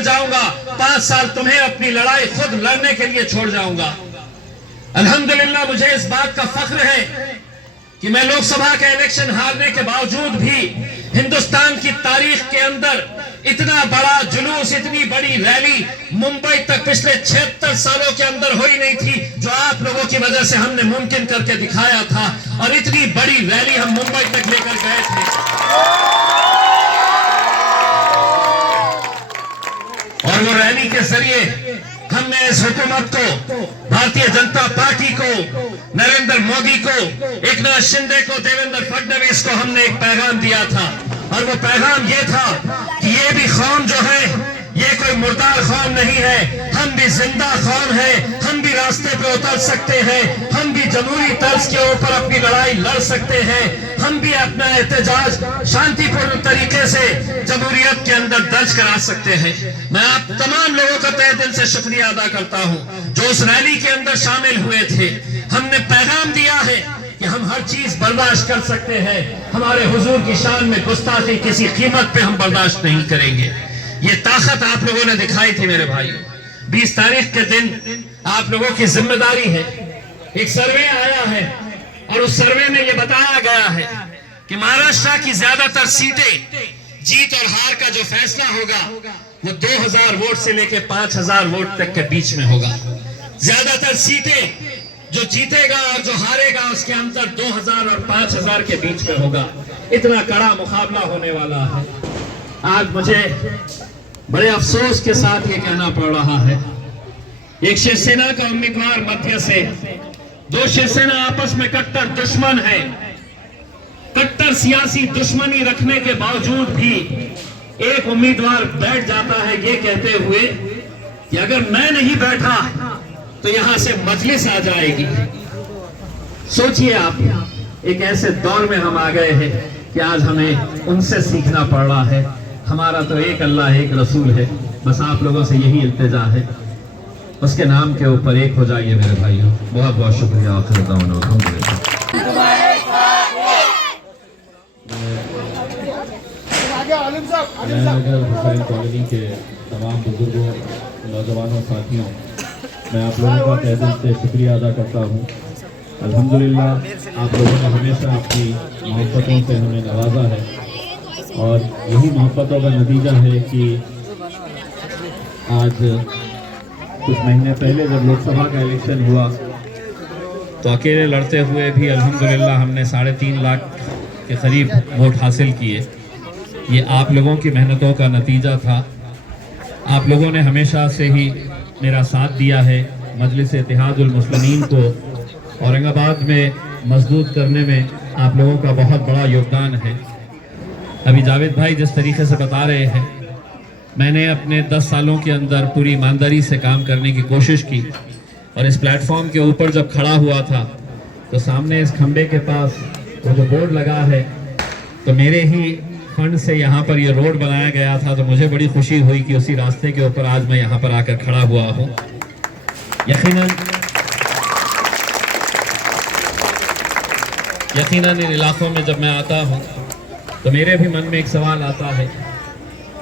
लेकर जाऊंगा, 5 साल तुम्हें अपनी लड़ाई खुद लड़ने के लिए छोड़ जाऊंगा। अल्हम्दुलिल्लाह मुझे इस बात का फख्र है कि मैं लोकसभा के इलेक्शन हारने के बावजूद भी हिंदुस्तान की तारीख के अंदर इतना बड़ा जुलूस, इतनी बड़ी रैली मुंबई तक पिछले 76 सालों के अंदर हुई नहीं थी, जो आप लोगों की वजह से हमने मुमकिन करके दिखाया था। और इतनी बड़ी रैली हम मुंबई तक लेकर गए थे। और वो रैली के जरिए हमने इस हुकूमत को, भारतीय जनता पार्टी को, नरेंद्र मोदी को, एकनाथ शिंदे को, देवेंद्र फडणवीस को हमने एक पैगाम दिया था। और वो पैगाम ये था कि ये भी कौम जो है ये कोई मुर्दार कौम नहीं है, हम भी जिंदा कौम है, हम भी रास्ते पे उतर सकते हैं, हम भी जमहूरी तर्ज के ऊपर अपनी लड़ाई लड़ सकते हैं, हम भी अपना एहतजाज शांतिपूर्ण तरीके से जमहूरियत के अंदर दर्ज करा सकते हैं। मैं आप तमाम लोगों का तहे दिल से शुक्रिया अदा करता हूं जो उस रैली के अंदर शामिल हुए थे। हमने पैगाम दिया है कि हम हर चीज बर्दाश्त कर सकते हैं, हमारे हुजूर की शान में गुस्ताखी किसी कीमत पे हम बर्दाश्त नहीं करेंगे। ये ताकत आप लोगों ने दिखाई थी मेरे भाइयों। 20 तारीख के दिन आप लोगों की जिम्मेदारी है। एक सर्वे आया है और उस सर्वे में ये बताया गया है कि महाराष्ट्र की ज्यादातर सीटें, जीत और हार का जो फैसला होगा वो 2000 वोट से लेकर 5000 वोट तक के बीच में होगा। ज्यादातर सीटें जो जीतेगा और जो हारेगा उसके अंतर 2000 और 5000 के बीच में होगा। इतना कड़ा मुकाबला होने वाला है। आज मुझे बड़े अफसोस के साथ ये कहना पड़ रहा है, एक शिवसेना का उम्मीदवार मध्य से, 2 शिवसेना आपस में कट्टर दुश्मन है। कट्टर सियासी दुश्मनी रखने के बावजूद भी एक उम्मीदवार बैठ जाता है ये कहते हुए कि अगर मैं नहीं बैठा तो यहां से मजलिस आ जाएगी। सोचिए आप, एक ऐसे दौर में हम आ गए हैं कि आज हमें उनसे सीखना पड़ रहा है। हमारा तो एक अल्लाह, एक रसूल है। बस आप लोगों से यही इल्तिजा है, उसके नाम के ऊपर एक हो जाइए मेरे भाइयों। बहुत बहुत शुक्रिया। हुसैन कॉलोनी के तमाम बुजुर्गों, नौजवानों, साथियों, मैं आप लोगों का तहे दिल से शुक्रिया अदा करता हूँ। अल्हम्दुलिल्लाह आप लोगों ने हमेशा अपनी मोहब्बतों से हमें नवाजा है और यही मोहब्बतों का नतीजा है कि आज कुछ महीने पहले जब लोकसभा का इलेक्शन हुआ तो अकेले लड़ते हुए भी अल्हम्दुलिल्लाह हमने 3.5 लाख के करीब वोट हासिल किए। ये आप लोगों की मेहनतों का नतीजा था। आप लोगों ने हमेशा से ही मेरा साथ दिया है। मजलिस इत्तेहादुल मुस्लिमीन को औरंगाबाद में मजबूत करने में आप लोगों का बहुत बड़ा योगदान है। अभी जावेद भाई जिस तरीके से बता रहे हैं, मैंने अपने 10 सालों के अंदर पूरी ईमानदारी से काम करने की कोशिश की और इस प्लेटफॉर्म के ऊपर जब खड़ा हुआ था तो सामने इस खंबे के पास वो जो बोर्ड लगा है, तो मेरे ही फंड से यहाँ पर ये रोड बनाया गया था। तो मुझे बड़ी खुशी हुई कि उसी रास्ते के ऊपर आज मैं यहाँ पर आकर खड़ा हुआ हूँ। यकीनन इन इलाकों में जब मैं आता हूँ तो मेरे भी मन में एक सवाल आता है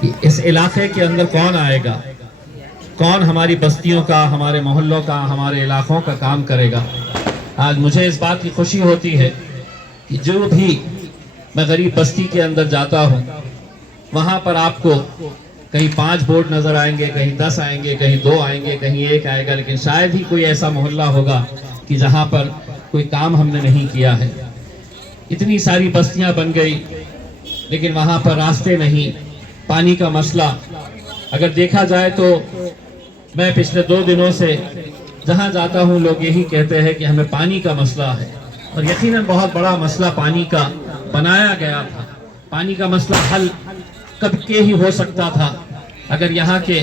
कि इस इलाके के अंदर कौन आएगा, कौन हमारी बस्तियों का, हमारे मोहल्लों का, हमारे इलाकों का काम करेगा। आज मुझे इस बात की खुशी होती है कि जो भी मैं गरीब बस्ती के अंदर जाता हूँ वहाँ पर आपको कहीं 5 बोर्ड नजर आएंगे, कहीं 10 आएंगे, कहीं 2 आएंगे, कहीं 1 आएगा, लेकिन शायद ही कोई ऐसा मोहल्ला होगा कि जहाँ पर कोई काम हमने नहीं किया है। इतनी सारी बस्तियाँ बन गई लेकिन वहाँ पर रास्ते नहीं, पानी का मसला। अगर देखा जाए तो मैं पिछले 2 दिनों से जहाँ जाता हूँ लोग यही कहते हैं कि हमें पानी का मसला है। और यकीनन बहुत बड़ा मसला पानी का बनाया गया था। पानी का मसला हल कब के ही हो सकता था अगर यहाँ के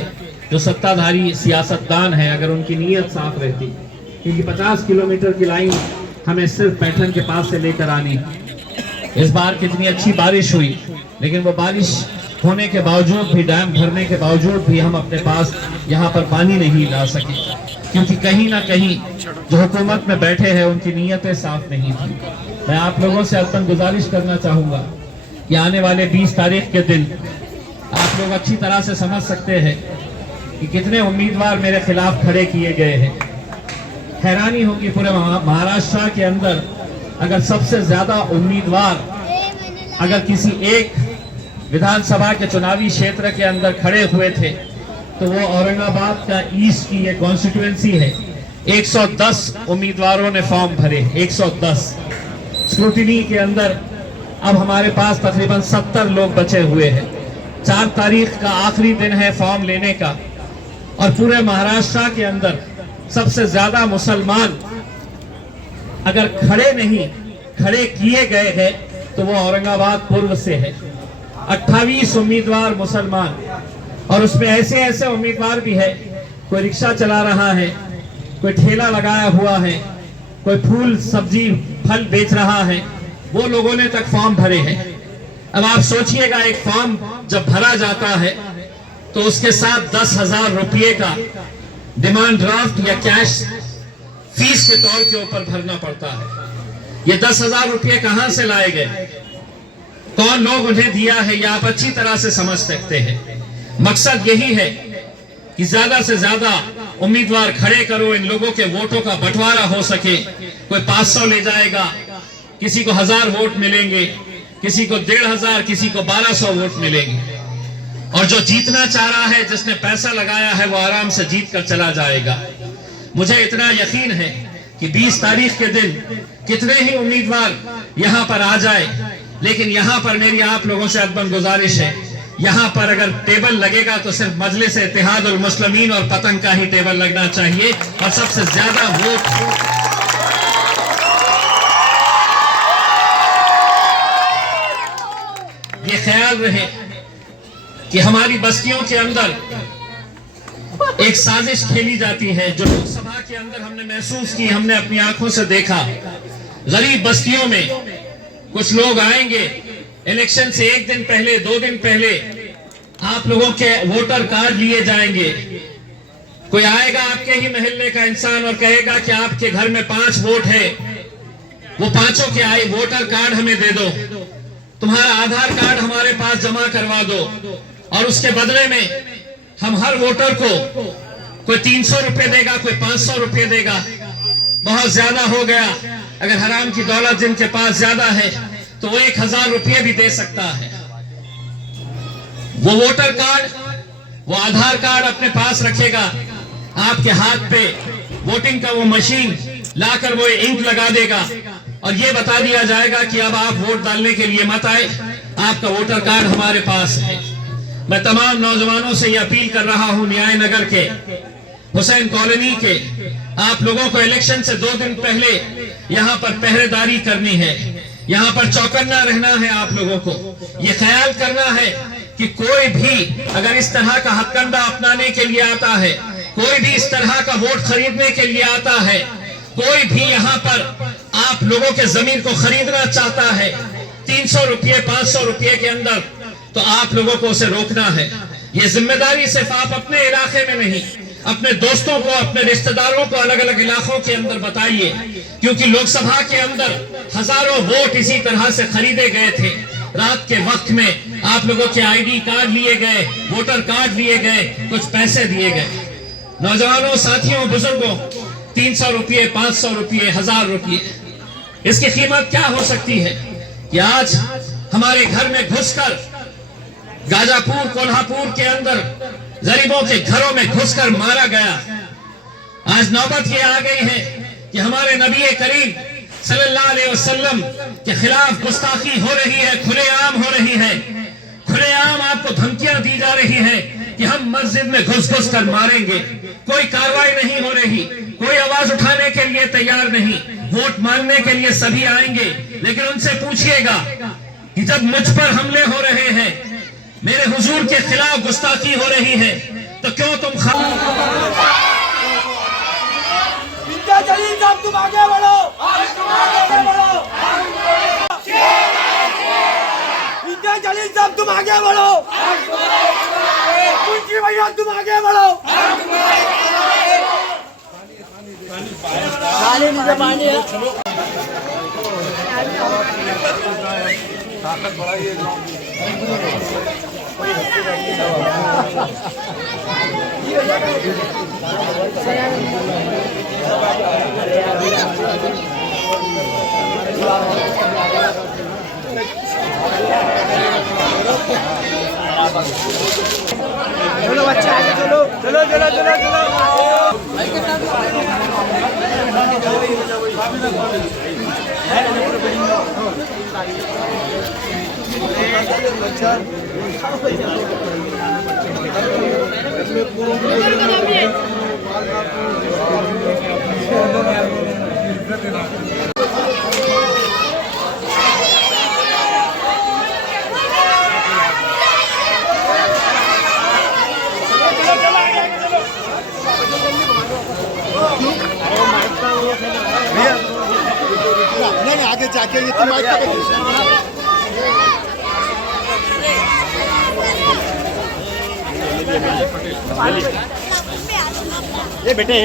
जो सत्ताधारी सियासतदान हैं अगर उनकी नीयत साफ रहती। क्योंकि 50 किलोमीटर की लाइन हमें सिर्फ पैठन के पास से लेकर आनी। इस बार कितनी अच्छी बारिश हुई, लेकिन वो बारिश होने के बावजूद भी, डैम भरने के बावजूद भी हम अपने पास यहाँ पर पानी नहीं ला सके, क्योंकि कहीं ना कहीं जो हुकूमत में बैठे हैं उनकी नीयतें साफ नहीं थी। मैं आप लोगों से अल्पन गुजारिश करना चाहूँगा कि आने वाले 20 तारीख के दिन आप लोग अच्छी तरह से समझ सकते हैं कि कितने उम्मीदवार मेरे खिलाफ खड़े किए गए हैं। हैरानी होगी पूरे महाराष्ट्र के अंदर अगर सबसे ज्यादा उम्मीदवार अगर किसी एक विधानसभा के चुनावी क्षेत्र के अंदर खड़े हुए थे तो वो औरंगाबाद का ईस्ट की ये कॉन्स्टिट्यूएंसी है। 110 उम्मीदवारों ने फॉर्म भरे, 110। स्क्रूटिनी के अंदर अब हमारे पास तकरीबन 70 लोग बचे हुए हैं। 4 तारीख का आखिरी दिन है फॉर्म लेने का और पूरे महाराष्ट्र के अंदर सबसे ज्यादा मुसलमान अगर खड़े नहीं खड़े किए गए हैं तो वो औरंगाबाद पूर्व से है। 28 उम्मीदवार मुसलमान और उसमें ऐसे ऐसे उम्मीदवार भी है, कोई रिक्शा चला रहा है, कोई ठेला लगाया हुआ है, कोई फूल सब्जी फल बेच रहा है, वो लोगों ने तक फॉर्म भरे हैं। अब आप सोचिएगा एक फॉर्म जब भरा जाता है तो उसके साथ 10,000 रुपये का डिमांड ड्राफ्ट या कैश फीस के तौर के ऊपर भरना पड़ता है। ये 10,000 रुपये कहां से लाए गए, कौन लोग उन्हें दिया है, ये आप अच्छी तरह से समझ सकते हैं। मकसद यही है कि ज्यादा से ज्यादा उम्मीदवार खड़े करो, इन लोगों के वोटों का बंटवारा हो सके। कोई 500 ले जाएगा, किसी को 1000 वोट मिलेंगे, किसी को 1500, किसी को 1200 वोट मिलेंगे। और जो जीतना चाह रहा है, जिसने पैसा लगाया है, वो आराम से जीत कर चला जाएगा। मुझे इतना यकीन है कि 20 तारीख के दिन कितने ही उम्मीदवार यहां पर आ जाए, लेकिन यहां पर मेरी आप लोगों से अदबन गुजारिश है, यहां पर अगर टेबल लगेगा तो सिर्फ मजलिस इत्तेहादुल मुस्लिमीन और पतंग का ही टेबल लगना चाहिए और सबसे ज्यादा वोट ये ख्याल रहे कि हमारी बस्तियों के अंदर एक साजिश खेली जाती है जो लोकसभा के अंदर हमने महसूस की, हमने अपनी आंखों से देखा। गरीब बस्तियों में कुछ लोग आएंगे, इलेक्शन से 1 दिन पहले 2 दिन पहले आप लोगों के वोटर कार्ड लिए जाएंगे। कोई आएगा आपके ही मोहल्ले का इंसान और कहेगा कि आपके घर में 5 वोट है, वो 5ों के आए वोटर कार्ड हमें दे दो, तुम्हारा आधार कार्ड हमारे पास जमा करवा दो और उसके बदले में हम हर वोटर को कोई 300 रुपए देगा, कोई 500 रुपए देगा। बहुत ज्यादा हो गया, अगर हराम की दौलत जिनके पास ज्यादा है तो वो 1000 रुपये भी दे सकता है। वो वोटर कार्ड, वो आधार कार्ड अपने पास रखेगा, आपके हाथ पे वोटिंग का वो मशीन लाकर वो इंक लगा देगा और ये बता दिया जाएगा कि अब आप वोट डालने के लिए मत आए, आपका वोटर कार्ड हमारे पास है। मैं तमाम नौजवानों से ये अपील कर रहा हूं, न्याय नगर के, हुसैन कॉलोनी के, आप लोगों को इलेक्शन से 2 दिन पहले यहां पर पहरेदारी करनी है, यहां पर चौकन्ना रहना है। आप लोगों को ये ख्याल करना है कि कोई भी अगर इस तरह का हथकंडा अपनाने के लिए आता है, कोई भी इस तरह का वोट खरीदने के लिए आता है, कोई भी यहां पर आप लोगों के जमीन को खरीदना चाहता है 300 रुपये 500 रुपये के अंदर, तो आप लोगों को उसे रोकना है। ये जिम्मेदारी सिर्फ आप अपने इलाके में नहीं, अपने दोस्तों को, अपने रिश्तेदारों को अलग अलग इलाकों के अंदर बताइए, क्योंकि लोकसभा के अंदर हजारों वोट इसी तरह से खरीदे गए थे। रात के वक्त में आप लोगों के आईडी कार्ड लिए गए, वोटर कार्ड लिए गए, कुछ पैसे दिए गए। नौजवानों, साथियों, बुजुर्गों, 300 रुपये 500 रुपये 1000 रुपये, इसकी कीमत क्या हो सकती है कि आज हमारे घर में घुसकर गाजापुर कोल्हापुर के अंदर गरीबों के घरों में घुसकर मारा गया। आज नौबत ये आ गई है कि हमारे नबी करीम सल्लल्लाहु अलैहि वसल्लम के खिलाफ गुस्ताखी हो रही है, खुलेआम हो रही है, खुलेआम आपको धमकियां दी जा रही है कि हम मस्जिद में घुस घुस कर मारेंगे। कोई कार्रवाई नहीं हो रही, कोई आवाज उठाने के लिए तैयार नहीं। वोट मांगने के लिए सभी आएंगे, लेकिन उनसे पूछिएगा कि जब मुझ पर हमले हो रहे हैं, मेरे हुजूर के खिलाफ गुस्ताखी हो रही है, तो क्यों तुम जलील साहब तुम आगे बढ़ो, आगे बढ़ो। जलील साहब तुम आगे बढ़ो, मुंशी भैया तुम आगे बढ़ो। पानी नीचे पानी है, ताकत बढ़ाइए। चलो बच्चे आगे चलो चलो चलो चलो चलो नहीं आगे जाके ये तो माइक ये बेटे